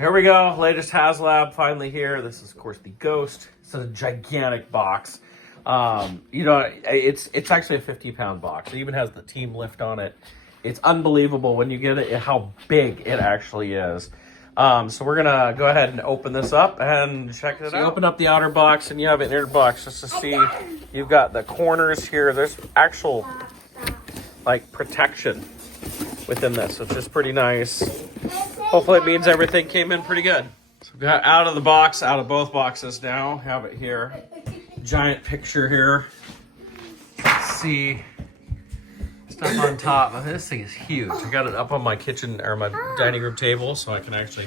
Here we go, latest Haslab finally here. This is, of course, the Ghost. It's a gigantic box. It's actually a 50-pound box. It even has the team lift on it. It's unbelievable when you get it, how big it actually is. So we're gonna go ahead and open this up and check it out. You open up the outer box and you have an inner box just to see. You've got the corners here. There's actual like protection within this, which is pretty nice. Hopefully it means everything came in pretty good. So we got out of the box, out of both boxes now. Have it here. Giant picture here. Let's see. Stuff on top. This thing is huge. I got it up on my kitchen or my dining room table so I can actually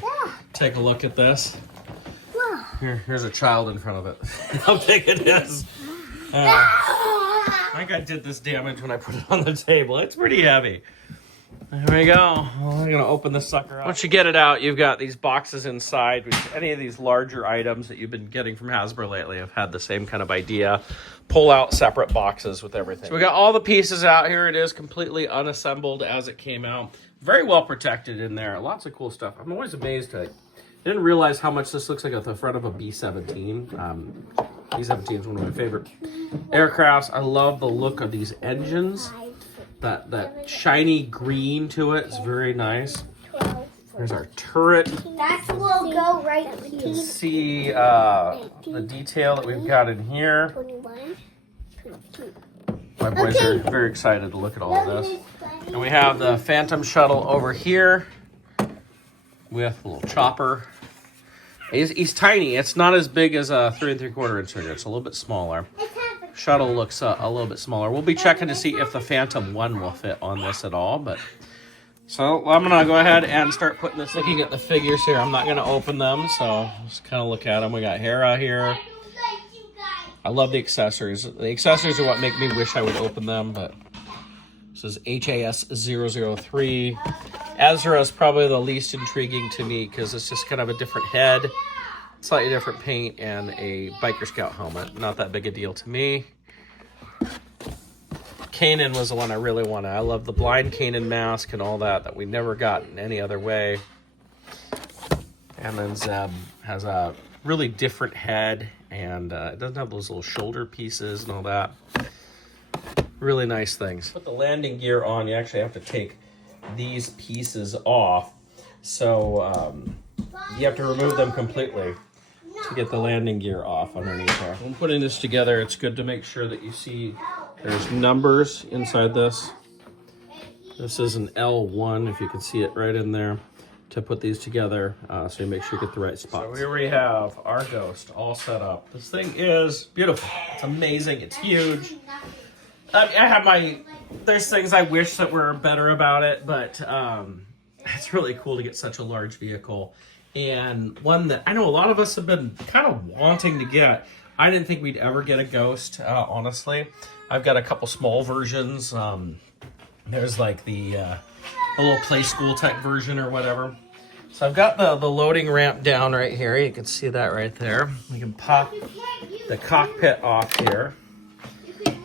take a look at this. Here's a child in front of it. How big it is. I think I did this damage when I put it on the table. It's pretty heavy. There we go. Well, I'm gonna open this sucker up. Once you get it out, you've got these boxes inside. Any of these larger items that you've been getting from Hasbro lately have had the same kind of idea. Pull out separate boxes with everything. So we got all the pieces out here. It is completely unassembled as it came out. Very well protected in there. Lots of cool stuff. I'm always amazed I didn't realize how much this looks like at the front of a B-17. B-17 is one of my favorite aircrafts. I love the look of these engines. That shiny green to it is very nice. There's our turret. That will go right here. You can see the detail that we've got in here. 21, 22. My boys are very excited to look at all of this. And we have the Phantom Shuttle over here with a little chopper. He's tiny. It's not as big as a 3 3/4 inch figure. It's a little bit smaller. Shuttle looks a little bit smaller. We'll be checking to see if the Phantom 1 will fit on this at all. But so I'm gonna go ahead and start putting this. Looking at the figures here, I'm not gonna open them, so just kind of look at them. We got Hera here. I love the accessories. The accessories are what make me wish I would open them. But this is HAS 003. Ezra is probably the least intriguing to me because it's just kind of a different head. Slightly different paint and a Biker Scout helmet. Not that big a deal to me. Kanan was the one I really wanted. I love the blind Kanan mask and all that we never got in any other way. And then Zeb has a really different head and it doesn't have those little shoulder pieces and all that. Really nice things. Put the landing gear on, you actually have to take these pieces off. So you have to remove them completely to get the landing gear off underneath there. When putting this together, it's good to make sure that you see there's numbers inside this. This is an L1, if you can see it right in there, to put these together so you make sure you get the right spots. So here we have our Ghost all set up. This thing is beautiful. It's amazing. It's huge. I have there's things I wish that were better about it, but it's really cool to get such a large vehicle. And one that I know a lot of us have been kind of wanting to get. I didn't think we'd ever get a Ghost, honestly. I've got a couple small versions. There's like the little play school type version or whatever. So I've got the loading ramp down right here. You can see that right there. We can pop the cockpit off here.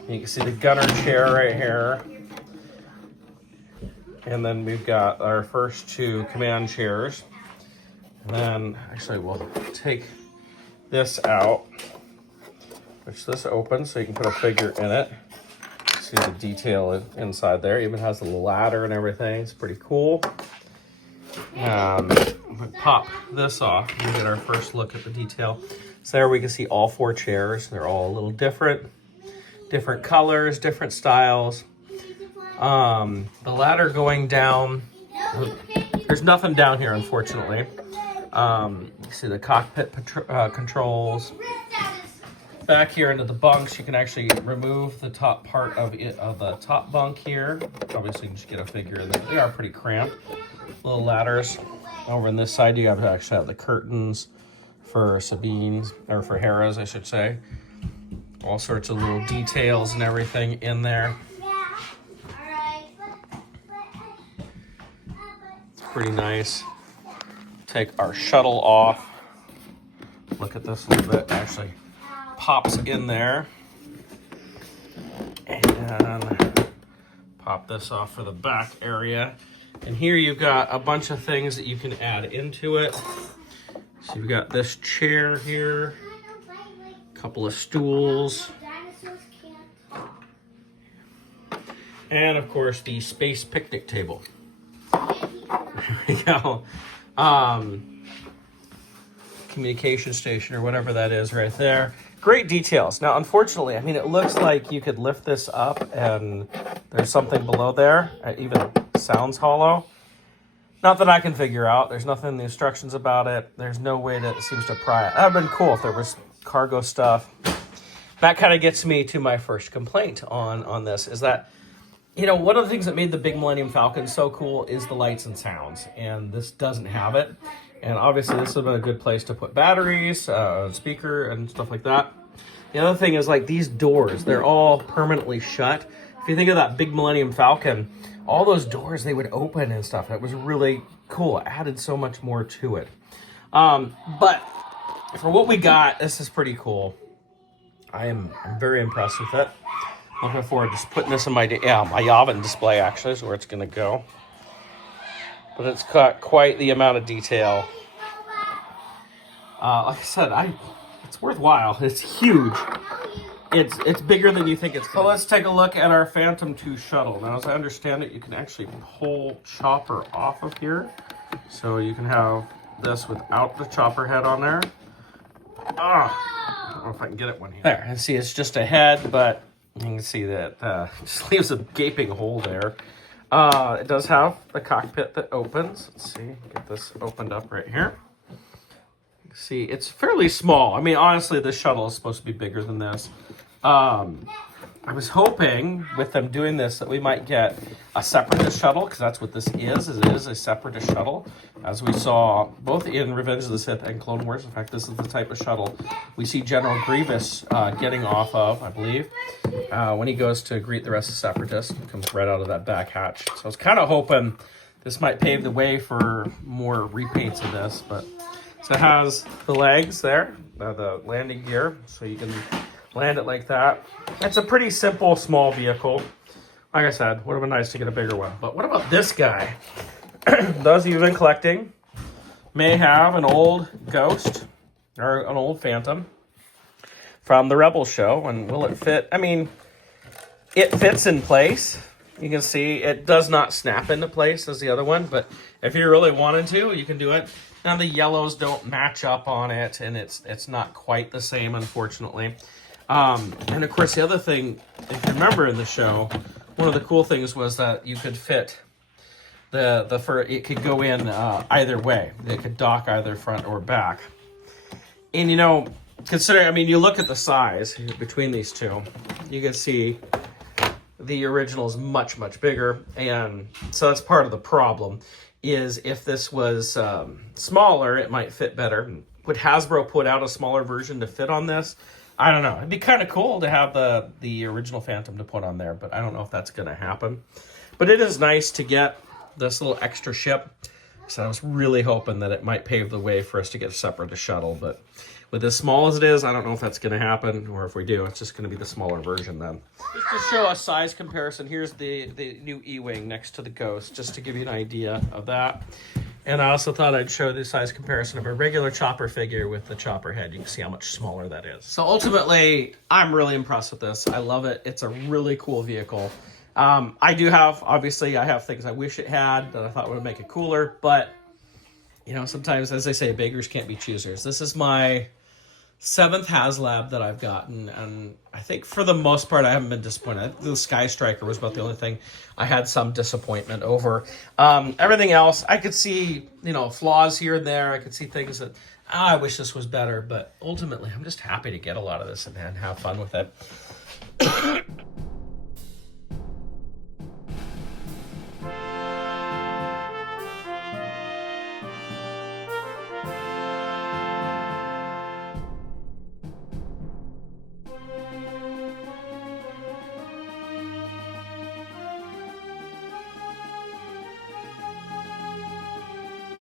You can see the gunner chair right here. And then we've got our first 2 command chairs. And then, actually, we'll take this out, which this opens so you can put a figure in it. See the detail inside there. It even has a little ladder and everything. It's pretty cool. We'll pop this off and get our first look at the detail. So there we can see all 4 chairs. They're all a little different colors, different styles. The ladder going down, there's nothing down here, unfortunately. You see the cockpit controls. Back here into the bunks, you can actually remove the top part of the top bunk here. Obviously, you can just get a figure in there. They are pretty cramped. Little ladders. Over on this side, you have to actually have the curtains for Sabine's, or for Hera's, I should say. All sorts of little details and everything in there. It's pretty nice. Take our shuttle off. Look at this a little bit. Actually pops in there. And pop this off for the back area. And here you've got a bunch of things that you can add into it. So you've got this chair here, a couple of stools, and of course the space picnic table. There we go. Communication station or whatever that is right there. Great details. Now, unfortunately, I mean, it looks like you could lift this up and there's something below there. It even sounds hollow. Not that I can figure out. There's nothing in the instructions about it. There's no way that it seems to pry it. That would have been cool if there was cargo stuff. That kind of gets me to my first complaint on this, is that, you know, one of the things that made the big Millennium Falcon so cool is the lights and sounds, and this doesn't have it. And obviously this would have been a good place to put batteries, speaker, and stuff like that. The other thing is, like, these doors, they're all permanently shut. If you think of that big Millennium Falcon, all those doors, they would open and stuff. That was really cool. It added so much more to it. But for what we got, this is pretty cool. I'm very impressed with it. Looking forward to just putting this in my Yavin display, actually, is where it's going to go. But it's got quite the amount of detail. Like I said, it's worthwhile. It's huge. It's bigger than you think it's going to be. So let's take a look at our Phantom 2 shuttle. Now, as I understand it, you can actually pull chopper off of here. So you can have this without the chopper head on there. I don't know if I can get it one here. There, and see, it's just a head, but you can see that it just leaves a gaping hole there. It does have the cockpit that opens. Let's see, get this opened up right here. You can see it's fairly small. I mean, honestly, this shuttle is supposed to be bigger than this. I was hoping with them doing this that we might get a separatist shuttle, because that's what this is. It is a separatist shuttle, as we saw both in Revenge of the Sith and Clone Wars. In fact, this is the type of shuttle we see General Grievous getting off of, I believe, when he goes to greet the rest of the separatists. He comes right out of that back hatch. So I was kind of hoping this might pave the way for more repaints of this. But so it has the legs there, the landing gear, so you can land it like that. It's a pretty simple, small vehicle. Like I said, would have been nice to get a bigger one. But what about this guy? Those of you who've been collecting may have an old Ghost or an old Phantom from the Rebel show. And will it fit? I mean, it fits in place. You can see it does not snap into place as the other one. But if you really wanted to, you can do it. Now, the yellows don't match up on it, and it's not quite the same, unfortunately. And of course, the other thing, if you remember in the show, one of the cool things was that you could fit it could go in either way. It could dock either front or back. And, you know, considering, I mean, you look at the size between these two, you can see the original is much, much bigger. And so that's part of the problem, is if this was smaller, it might fit better. Would Hasbro put out a smaller version to fit on this? I don't know. It'd be kind of cool to have the original Phantom to put on there, but I don't know if that's going to happen. But it is nice to get this little extra ship. So I was really hoping that it might pave the way for us to get a separatist shuttle. But with as small as it is, I don't know if that's going to happen, or if we do, it's just going to be the smaller version then. Just to show a size comparison, here's the new E-Wing next to the Ghost, just to give you an idea of that. And I also thought I'd show the size comparison of a regular chopper figure with the chopper head. You can see how much smaller that is. So ultimately, I'm really impressed with this. I love it. It's a really cool vehicle. Obviously, I have things I wish it had that I thought would make it cooler. But, you know, sometimes, as they say, beggars can't be choosers. This is my 7th Haslab that I've gotten, and I think for the most part I haven't been disappointed. The Sky Striker was about the only thing I had some disappointment over. Everything else, I could see, you know, flaws here and there. I could see things that, I wish this was better, but ultimately I'm just happy to get a lot of this and have fun with it.